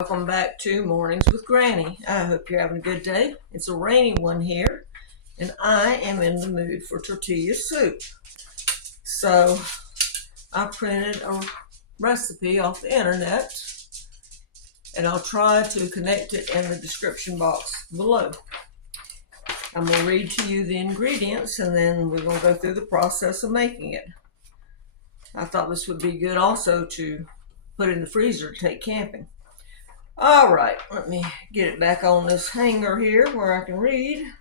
Welcome back to Mornings with Granny. I hope you're having a good day. It's a rainy one here, and I am in the mood for tortilla soup. So I printed a recipe off the internet, and I'll try to connect it in the description box below. I'm going to read to you the ingredients, and then we're going to go through the process of making it. I thought this would be good also to put in the freezer to take camping. All right, let me get it back on this hanger here where I can read. I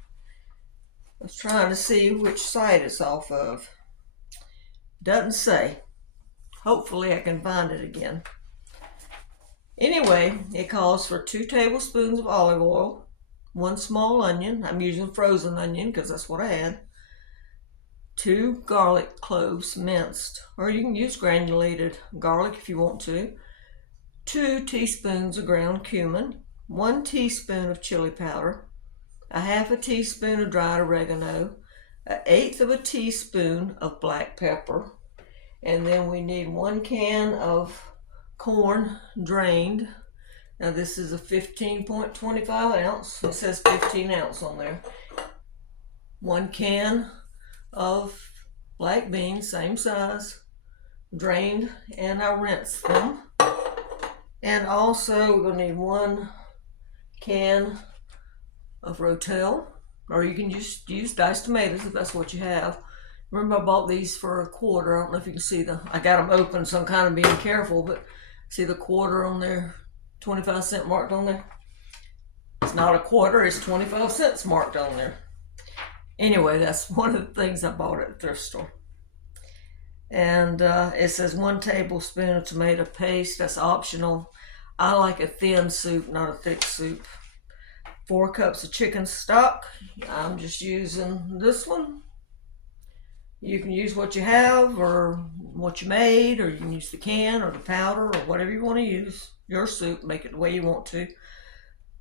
was trying to see which side it's off of. Doesn't say. Hopefully I can find it again. Anyway, it calls for 2 tablespoons of olive oil, 1 small onion. I'm using frozen onion because that's what I had. 2 garlic cloves minced, or you can use granulated garlic if you want to. 2 teaspoons of ground cumin, 1 teaspoon of chili powder, a half a teaspoon of dried oregano, an eighth of a teaspoon of black pepper, and then we need 1 can of corn drained. Now this is a 15.25 ounce. It says 15 ounce on there. 1 can of black beans, same size, drained, and I rinsed them. And also we're going to need 1 can of Rotel, or you can just use diced tomatoes if that's what you have. Remember I bought these for $1. I don't know if you can see I got them open, so I'm kind of being careful, but see the quarter on there, 25-cent marked on there? It's not a quarter, it's 25 cents marked on there. Anyway, that's one of the things I bought at the thrift store. And it says 1 tablespoon of tomato paste. That's optional. I like a thin soup, not a thick soup. 4 cups of chicken stock. I'm just using this one. You can use what you have or what you made, or you can use the can or the powder or whatever you want to use. Your soup, make it the way you want to.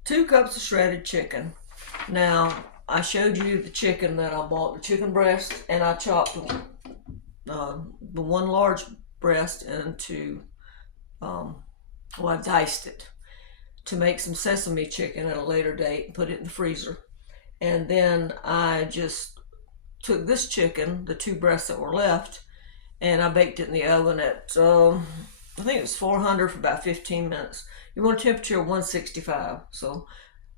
2 cups of shredded chicken. Now, I showed you the chicken that I bought, the chicken breast, and I chopped the 1 large breast into, I diced it to make some sesame chicken at a later date and put it in the freezer. And then I just took this chicken, the 2 breasts that were left, and I baked it in the oven at, I think it was 400 for about 15 minutes. You want a temperature of 165. So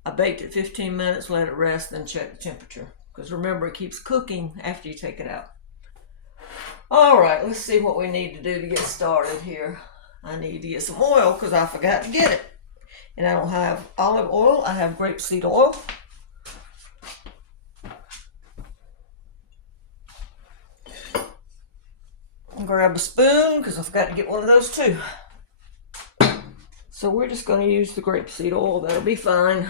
I baked it 15 minutes, let it rest, then check the temperature. Because remember, it keeps cooking after you take it out. All right, let's see what we need to do to get started here. I need to get some oil because I forgot to get it. And I don't have olive oil, I have grapeseed oil. I'll grab a spoon because I forgot to get one of those too. So we're just going to use the grapeseed oil, that'll be fine.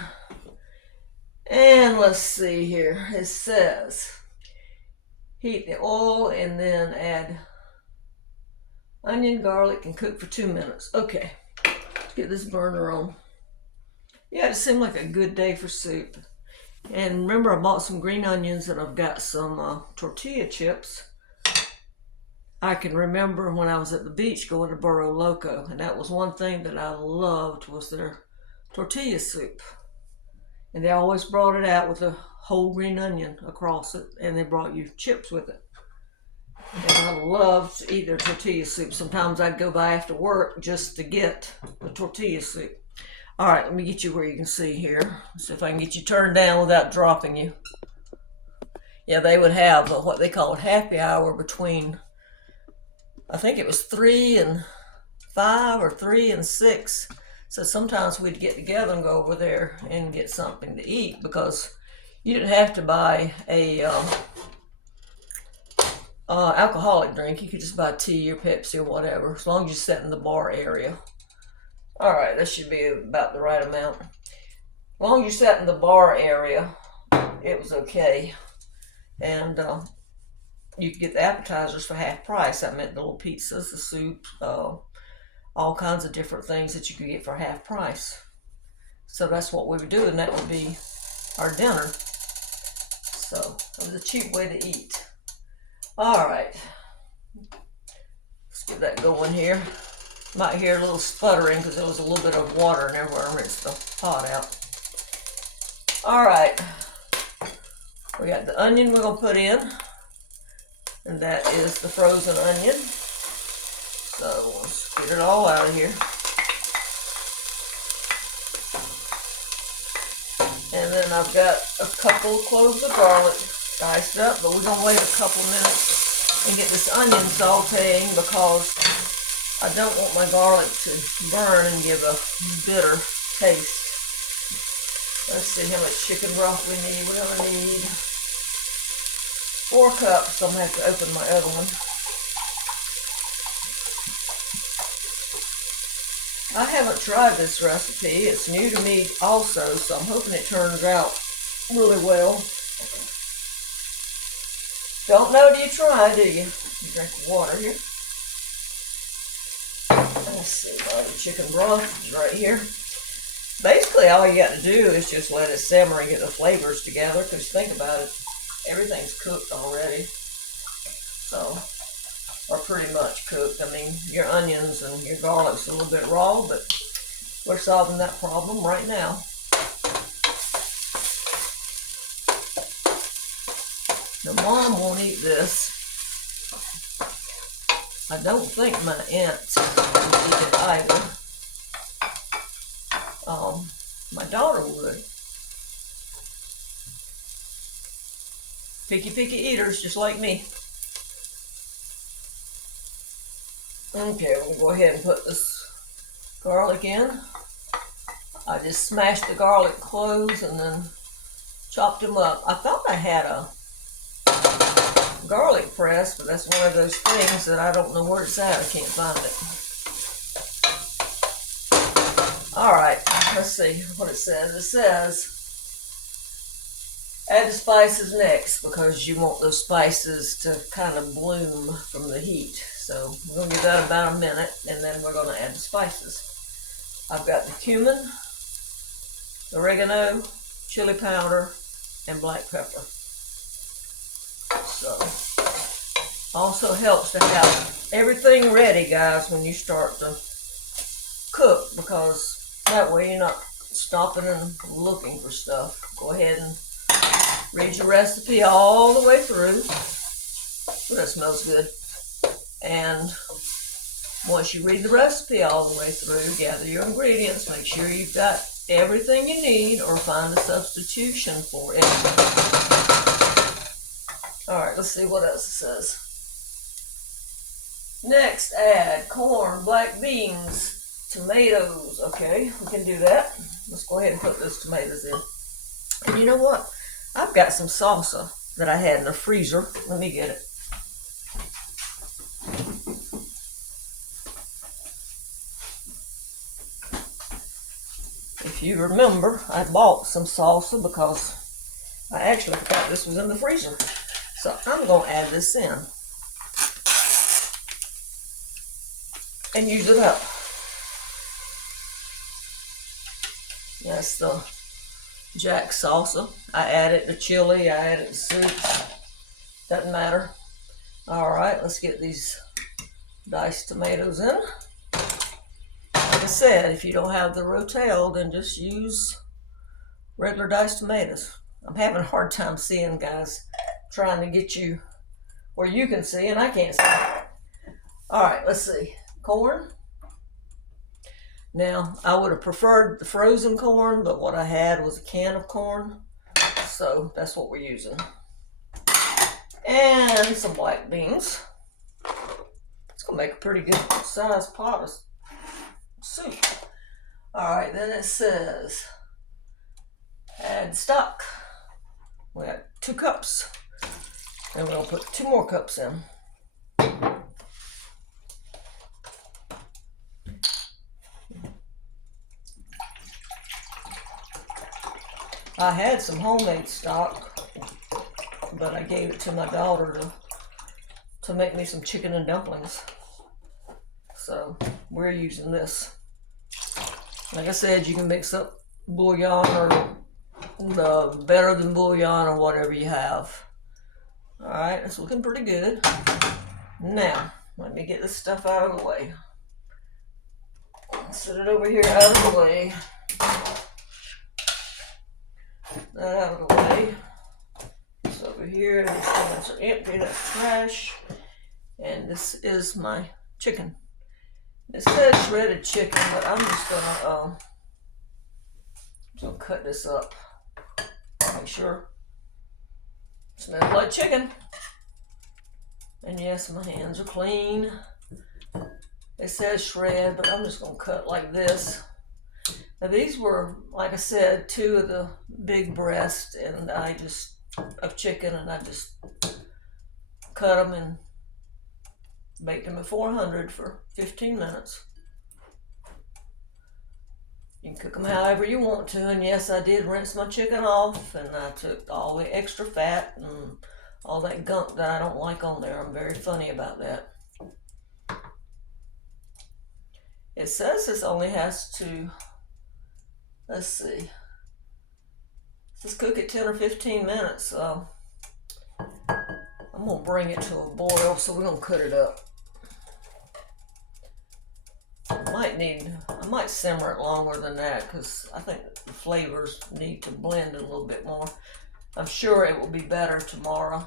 And let's see here, it says heat the oil and then add onion, garlic, and cook for 2 minutes. Okay, let's get this burner on. Yeah, it seemed like a good day for soup. And remember, I bought some green onions and I've got some tortilla chips. I can remember when I was at the beach going to Burro Loco, and that was one thing that I loved was their tortilla soup. And they always brought it out with a whole green onion across it, and they brought you chips with it. And I loved to eat their tortilla soup. Sometimes I'd go by after work just to get the tortilla soup. All right, let me get you where you can see here. See if I can get you turned down without dropping you. Yeah, they would have what they called happy hour between, I think it was 3 and 5 or 3 and 6. So sometimes we'd get together and go over there and get something to eat because you didn't have to buy a alcoholic drink. You could just buy tea or Pepsi or whatever, as long as you sat in the bar area. All right, that should be about the right amount. As long as you sat in the bar area, it was okay. And you could get the appetizers for half price. That meant the little pizzas, the soup, all kinds of different things that you could get for half price. So that's what we would do, and that would be our dinner. So it was a cheap way to eat. All right, let's get that going here. Might hear a little sputtering because there was a little bit of water in there where I rinsed the pot out. All right, we got the onion we're gonna put in, and that is the frozen onion. So let's get it all out of here. And then I've got a couple of cloves of garlic diced up, but we're gonna wait a couple minutes and get this onion sauteing because I don't want my garlic to burn and give a bitter taste. Let's see how much chicken broth we need. We're gonna need 4 cups, so I'm gonna have to open my other one. I haven't tried this recipe. It's new to me also, so I'm hoping it turns out really well. Don't know till you try, do you? You drink the water here. Let's see, the chicken broth is right here. Basically, all you got to do is just let it simmer and get the flavors together, because think about it, everything's cooked already. So, or pretty much cooked. I mean, your onions and your garlic's a little bit raw, but we're solving that problem right now. Now, Mom won't eat this. I don't think my aunt would eat it either. My daughter would. Picky eaters, just like me. Okay, we'll go ahead and put this garlic in. I just smashed the garlic cloves and then chopped them up. I thought I had a garlic press, but that's one of those things that I don't know where it's at. I can't find it. All right, let's see what it says. It says, add the spices next because you want those spices to kind of bloom from the heat. So we're going to give that about a minute, and then we're going to add the spices. I've got the cumin, oregano, chili powder, and black pepper. So, also helps to have everything ready, guys, when you start to cook, because that way you're not stopping and looking for stuff. Go ahead and read your recipe all the way through. Oh, that smells good. And once you read the recipe all the way through, gather your ingredients, make sure you've got everything you need or find a substitution for it. Alright, let's see what else it says. Next, add corn, black beans, tomatoes. Okay, we can do that. Let's go ahead and put those tomatoes in. And you know what? I've got some salsa that I had in the freezer. Let me get it. If you remember, I bought some salsa because I actually forgot this was in the freezer. So I'm going to add this in and use it up. That's the Jack salsa. I added the chili, I added the soups. Doesn't matter. All right, let's get these diced tomatoes in. Like I said, if you don't have the rotel, then just use regular diced tomatoes. I'm having a hard time seeing, guys, trying to get you where you can see and I can't see. All right, let's see. Corn. Now, I would have preferred the frozen corn, but what I had was a can of corn, so that's what we're using. And some black beans. It's gonna make a pretty good sized pot of soup. All right, then it says add stock. We got 2 cups, and we're gonna put 2 more cups in. I had some homemade stock, but I gave it to my daughter to make me some chicken and dumplings. So we're using this. Like I said, you can mix up bouillon or the better than bouillon or whatever you have. All right, it's looking pretty good. Now, let me get this stuff out of the way. Set it over here out of the way. That out of the way. It's over here. These cabinets are empty. That's trash. And this is my chicken. It says shredded chicken, but I'm just gonna cut this up. Make sure it smells like chicken. And yes, my hands are clean. It says shred, but I'm just gonna cut like this. Now these were, like I said, 2 of the big breasts, and of chicken, and I just cut them and baked them at 400 for 15 minutes. You can cook them however you want to, and yes, I did rinse my chicken off, and I took all the extra fat and all that gunk that I don't like on there. I'm very funny about that. It says this only has to, let's see, let's cook it 10 or 15 minutes. So I'm gonna bring it to a boil, so we're gonna cut it up. I might simmer it longer than that, because I think the flavors need to blend a little bit more. I'm sure it will be better tomorrow.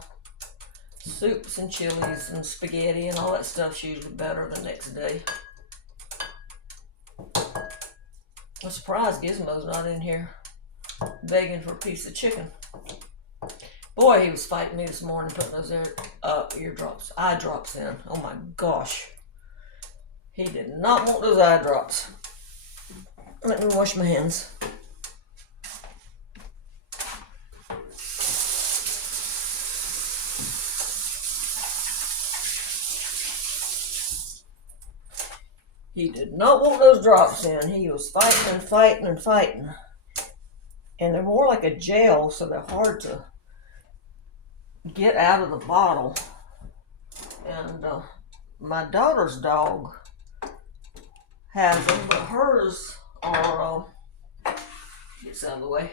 Soups and chilies and spaghetti and all that stuff's usually better the next day. I'm surprised Gizmo's not in here begging for a piece of chicken. Boy, he was fighting me this morning, putting those eye drops in. Oh my gosh. He did not want those eye drops. Let me wash my hands. He did not want those drops in. He was fighting and fighting and fighting. And they're more like a gel, so they're hard to get out of the bottle. And my daughter's dog has them, but hers are, gets out of the way,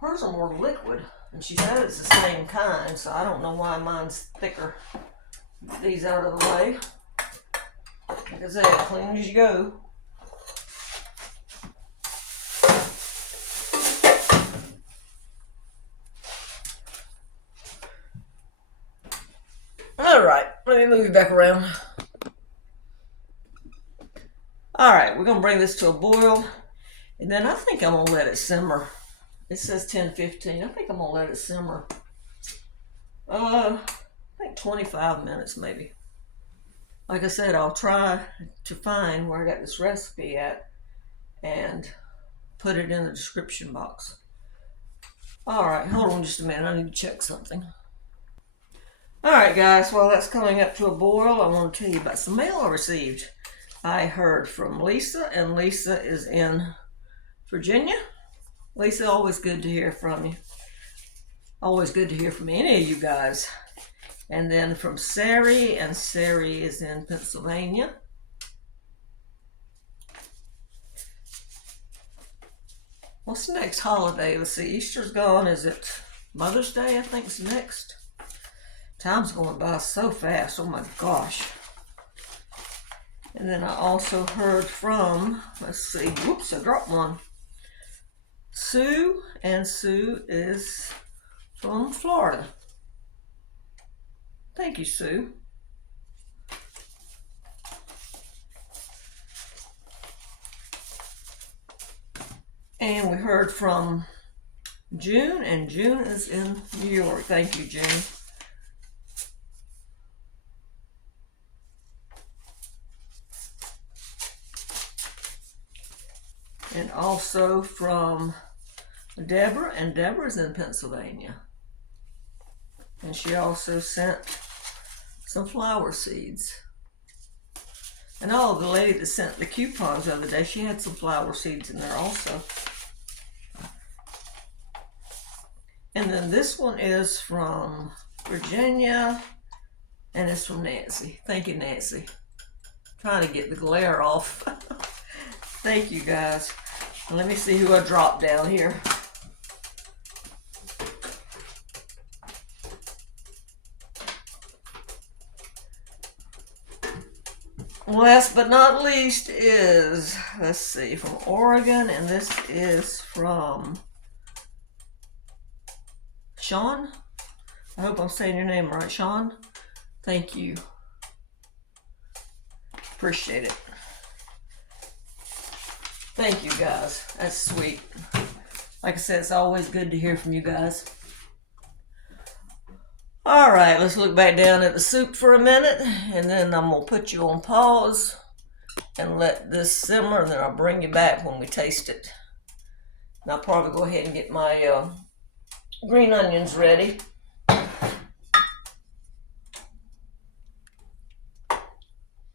hers are more liquid. And she said it's the same kind, so I don't know why mine's thicker. Get these out of the way. Like I said, clean as you go. Alright, let me move you back around. Alright, we're going to bring this to a boil. And then I think I'm going to let it simmer. It says 10-15. I think I'm going to let it simmer. I think 25 minutes maybe. Like I said, I'll try to find where I got this recipe at and put it in the description box. Alright, hold on just a minute. I need to check something. Alright guys, while that's coming up to a boil, I want to tell you about some mail I received. I heard from Lisa, and Lisa is in Virginia. Lisa, always good to hear from you. Always good to hear from any of you guys. And then from Sari, and Sari is in Pennsylvania. What's the next holiday? Let's see, Easter's gone. Is it Mother's Day? I think is next. Time's going by so fast. Oh my gosh. And then I also heard from, let's see, whoops, I dropped one. Sue, and Sue is from Florida. Thank you, Sue. And we heard from June, and June is in New York. Thank you, June. And also from Deborah, and Deborah's in Pennsylvania. And she also sent some flower seeds. And the lady that sent the coupons the other day, she had some flower seeds in there also. And then this one is from Virginia, and it's from Nancy. Thank you, Nancy. Trying to get the glare off. Thank you, guys. Let me see who I dropped down here. last but not least is, let's see, from Oregon, and this is from Sean. I hope I'm saying your name right, Sean. Thank you. Appreciate it. Thank you, guys. That's sweet. Like I said, it's always good to hear from you guys. All right, let's look back down at the soup for a minute, and then I'm going to put you on pause and let this simmer, and then I'll bring you back when we taste it. And I'll probably go ahead and get my green onions ready.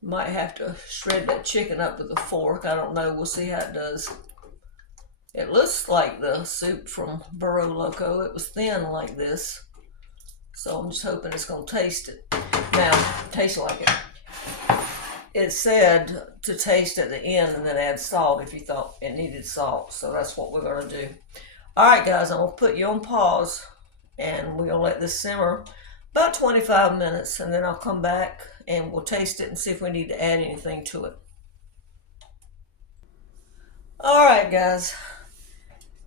Might have to shred that chicken up with a fork. I don't know. We'll see how it does. It looks like the soup from Burro Loco. It was thin like this. So I'm just hoping it's going to taste it. Now, taste like it. It said to taste at the end and then add salt if you thought it needed salt. So that's what we're going to do. All right, guys, I'm going to put you on pause. And we're going to let this simmer about 25 minutes. And then I'll come back and we'll taste it and see if we need to add anything to it. All right, guys.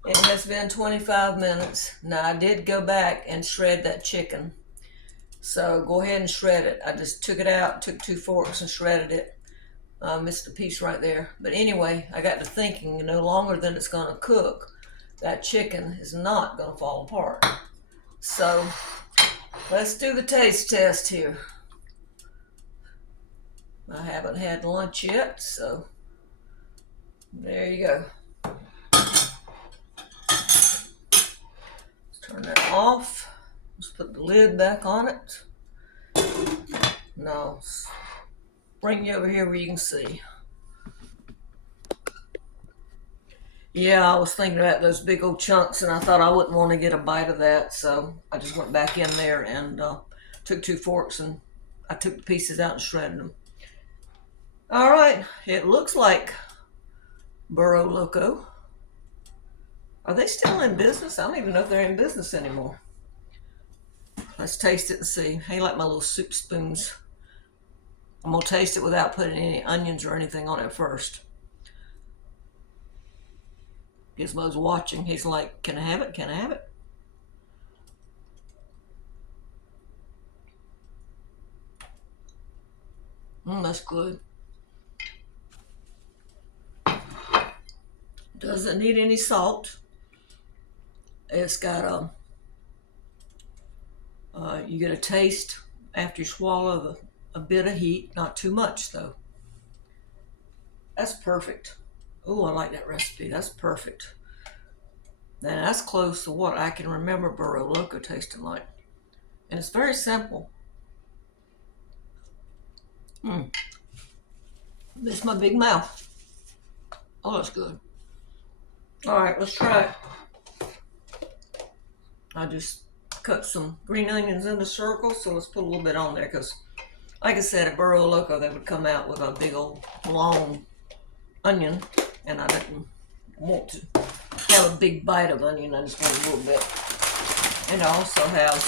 It has been 25 minutes. Now, I did go back and shred that chicken. So go ahead and shred it. I just took it out, took 2 forks and shredded it. I missed a piece right there. But anyway, I got to thinking, no longer than it's going to cook, that chicken is not going to fall apart. So let's do the taste test here. I haven't had lunch yet, so there you go. Turn that off. Let's put the lid back on it. Now, bring you over here where you can see. Yeah, I was thinking about those big old chunks, and I thought I wouldn't want to get a bite of that, so I just went back in there and took 2 forks, and I took the pieces out and shredded them. All right, it looks like Burro Loco. Are they still in business? I don't even know if they're in business anymore. Let's taste it and see. Hey, like my little soup spoons. I'm going to taste it without putting any onions or anything on it first. Gizmo's watching. He's like, can I have it? Can I have it? That's good. Doesn't need any salt. It's got you get a taste after you swallow a bit of heat, not too much though. That's perfect. Oh, I like that recipe. That's perfect. Now that's close to what I can remember Burro Loco tasting like. And it's very simple. This is my big mouth. Oh, that's good. All right, let's try it. I just cut some green onions into circles, so let's put a little bit on there because, like I said, at Burro Loco, they would come out with a big old long onion, and I didn't want to have a big bite of onion. I just want a little bit. And I also have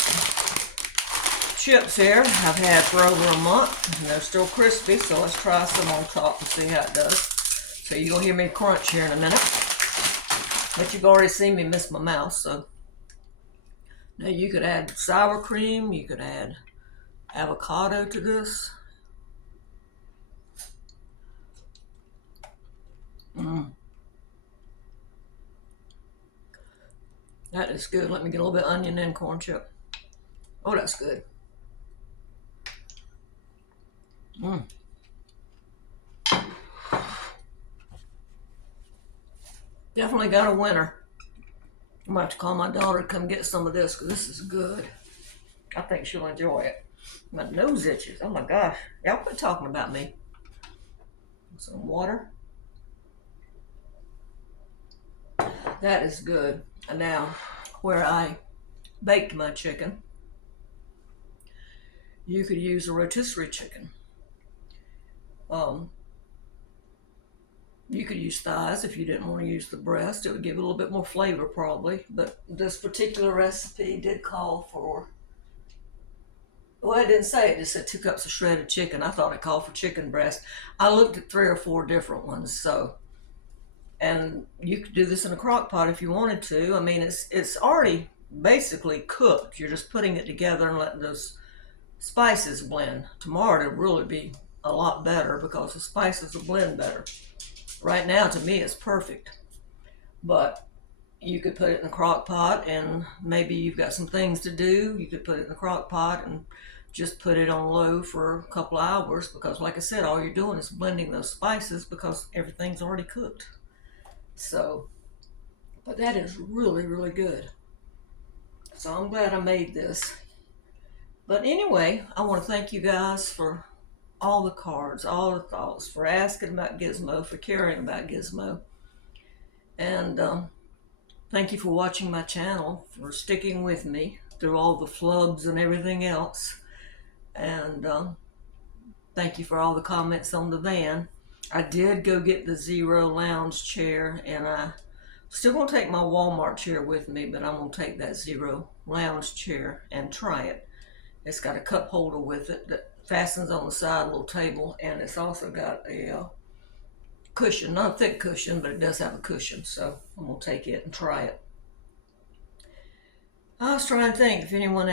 chips here I've had for over a month, and they're still crispy, so let's try some on top and see how it does. So you're going to hear me crunch here in a minute. But you've already seen me miss my mouth, so. Now you could add sour cream, you could add avocado to this. That is good. Let me get a little bit of onion and corn chip. Oh, that's good. Definitely got a winner. I'm going to have to call my daughter to come get some of this because this is good. I think she'll enjoy it. My nose itches. Oh my gosh. Y'all quit talking about me. Some water. That is good. And now, where I baked my chicken, you could use a rotisserie chicken. You could use thighs if you didn't want to use the breast. It would give it a little bit more flavor probably. But this particular recipe did call for Well, it didn't say it. Just said 2 cups of shredded chicken. I thought it called for chicken breast. I looked at 3 or 4 different ones. So, and you could do this in a crock pot if you wanted to. I mean, it's already basically cooked. You're just putting it together and letting those spices blend. Tomorrow it'll really be a lot better because the spices will blend better. Right now, to me, it's perfect. But you could put it in a crock pot, and maybe you've got some things to do. You could put it in a crock pot and just put it on low for a couple of hours because, like I said, all you're doing is blending those spices because everything's already cooked. So, but that is really, really good. So I'm glad I made this. But anyway, I want to thank you guys for all the cards, all the thoughts, for asking about Gizmo, for caring about Gizmo. And thank you for watching my channel, for sticking with me through all the flubs and everything else. And thank you for all the comments on the van. I did go get the Zero lounge chair, and I still gonna take my Walmart chair with me, but I'm gonna take that Zero lounge chair and try it. It's got a cup holder with it that fastens on the side, a little table, and it's also got a cushion, not a thick cushion, but it does have a cushion, so I'm gonna take it and try it. I was trying to think if anyone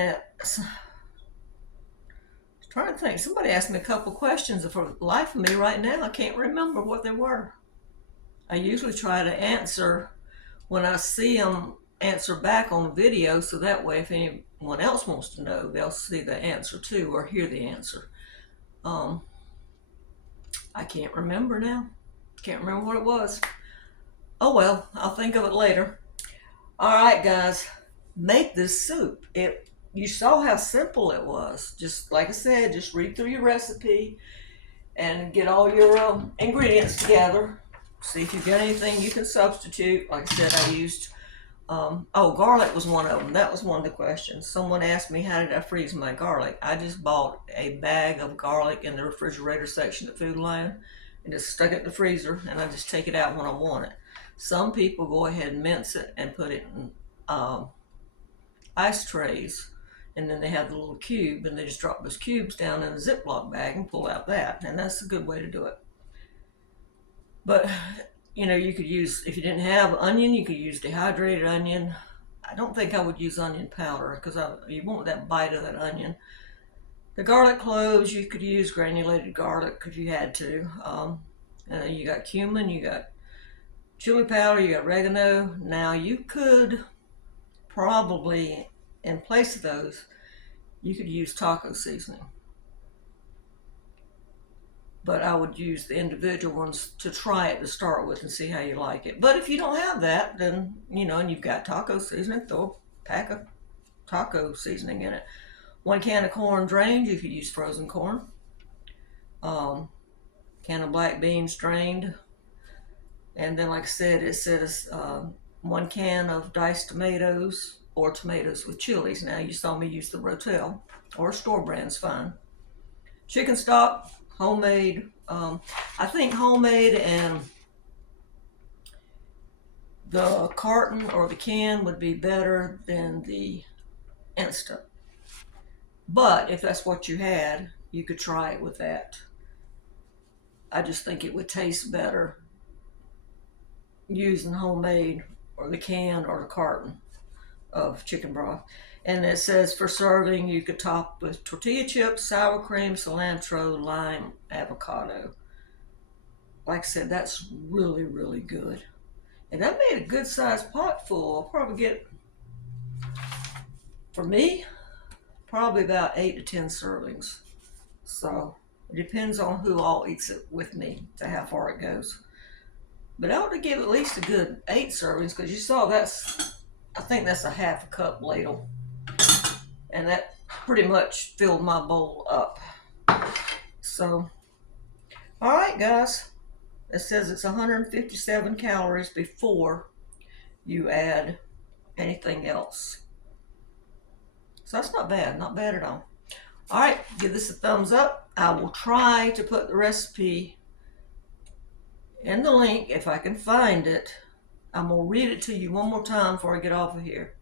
somebody asked me a couple questions, and for the life of me right now, I can't remember what they were. I usually try to answer when I see them answer back on the video, so that way if anyone else wants to know, they'll see the answer too, or hear the answer. I can't remember now. Can't remember what it was. Oh well, I'll think of it later. Alright guys, make this soup. You saw how simple it was. Just like I said, just read through your recipe and get all your ingredients together. See if you've got anything you can substitute. Like I said, I used garlic was one of them. That was one of the questions. Someone asked me, how did I freeze my garlic? I just bought a bag of garlic in the refrigerator section at Food Lion and just stuck it in the freezer, and I just take it out when I want it. Some people go ahead and mince it and put it in ice trays, and then they have the little cube, and they just drop those cubes down in a Ziploc bag and pull out that, and that's a good way to do it. But you know, you could use, if you didn't have onion, you could use dehydrated onion. I don't think I would use onion powder because you want that bite of that onion. The garlic cloves, you could use granulated garlic if you had to. You got cumin, you got chili powder, you got oregano. Now you could probably, in place of those, you could use taco seasoning. But I would use the individual ones to try it to start with and see how you like it. But if you don't have that, then, you know, and you've got taco seasoning, throw a pack of taco seasoning in it. 1 can of corn drained, you could use frozen corn. Can of black beans drained. And then, like I said, it says 1 can of diced tomatoes or tomatoes with chilies. Now, you saw me use the Rotel, or store brand's fine. Chicken stock, homemade. I think homemade and the carton or the can would be better than the instant. But if that's what you had, you could try it with that. I just think it would taste better using homemade or the can or the carton of chicken broth. And it says for serving, you could top with tortilla chips, sour cream, cilantro, lime, avocado. Like I said, that's really, really good. And I made a good sized pot full. I'll probably get, for me, probably about 8 to 10 servings. So it depends on who all eats it with me to how far it goes. But I ought to give at least a good 8 servings because you saw I think that's a half a cup ladle. And that pretty much filled my bowl up. So, all right, guys. It says it's 157 calories before you add anything else. So that's not bad at all. All right, give this a thumbs up. I will try to put the recipe in the link if I can find it. I'm going to read it to you one more time before I get off of here.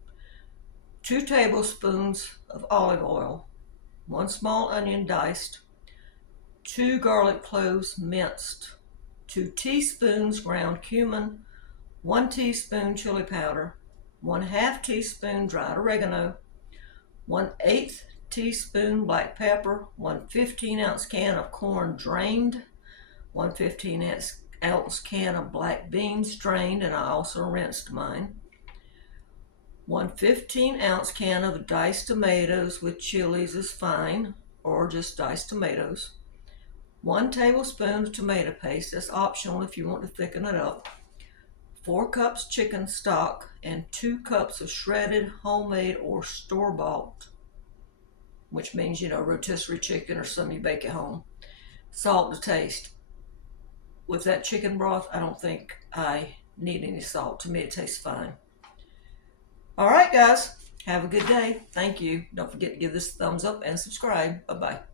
2 tablespoons of olive oil, 1 small onion diced, 2 garlic cloves minced, 2 teaspoons ground cumin, 1 teaspoon chili powder, 1/2 teaspoon dried oregano, 1/8 teaspoon black pepper, 1 15-ounce can of corn drained, 1 15-ounce can of black beans drained, and I also rinsed mine, 1 15-ounce can of diced tomatoes with chilies is fine, or just diced tomatoes, 1 tablespoon of tomato paste, that's optional if you want to thicken it up, 4 cups chicken stock, and 2 cups of shredded homemade or store-bought, which means, rotisserie chicken or something you bake at home. Salt to taste. With that chicken broth, I don't think I need any salt. To me, it tastes fine. All right, guys. Have a good day. Thank you. Don't forget to give this a thumbs up and subscribe. Bye-bye.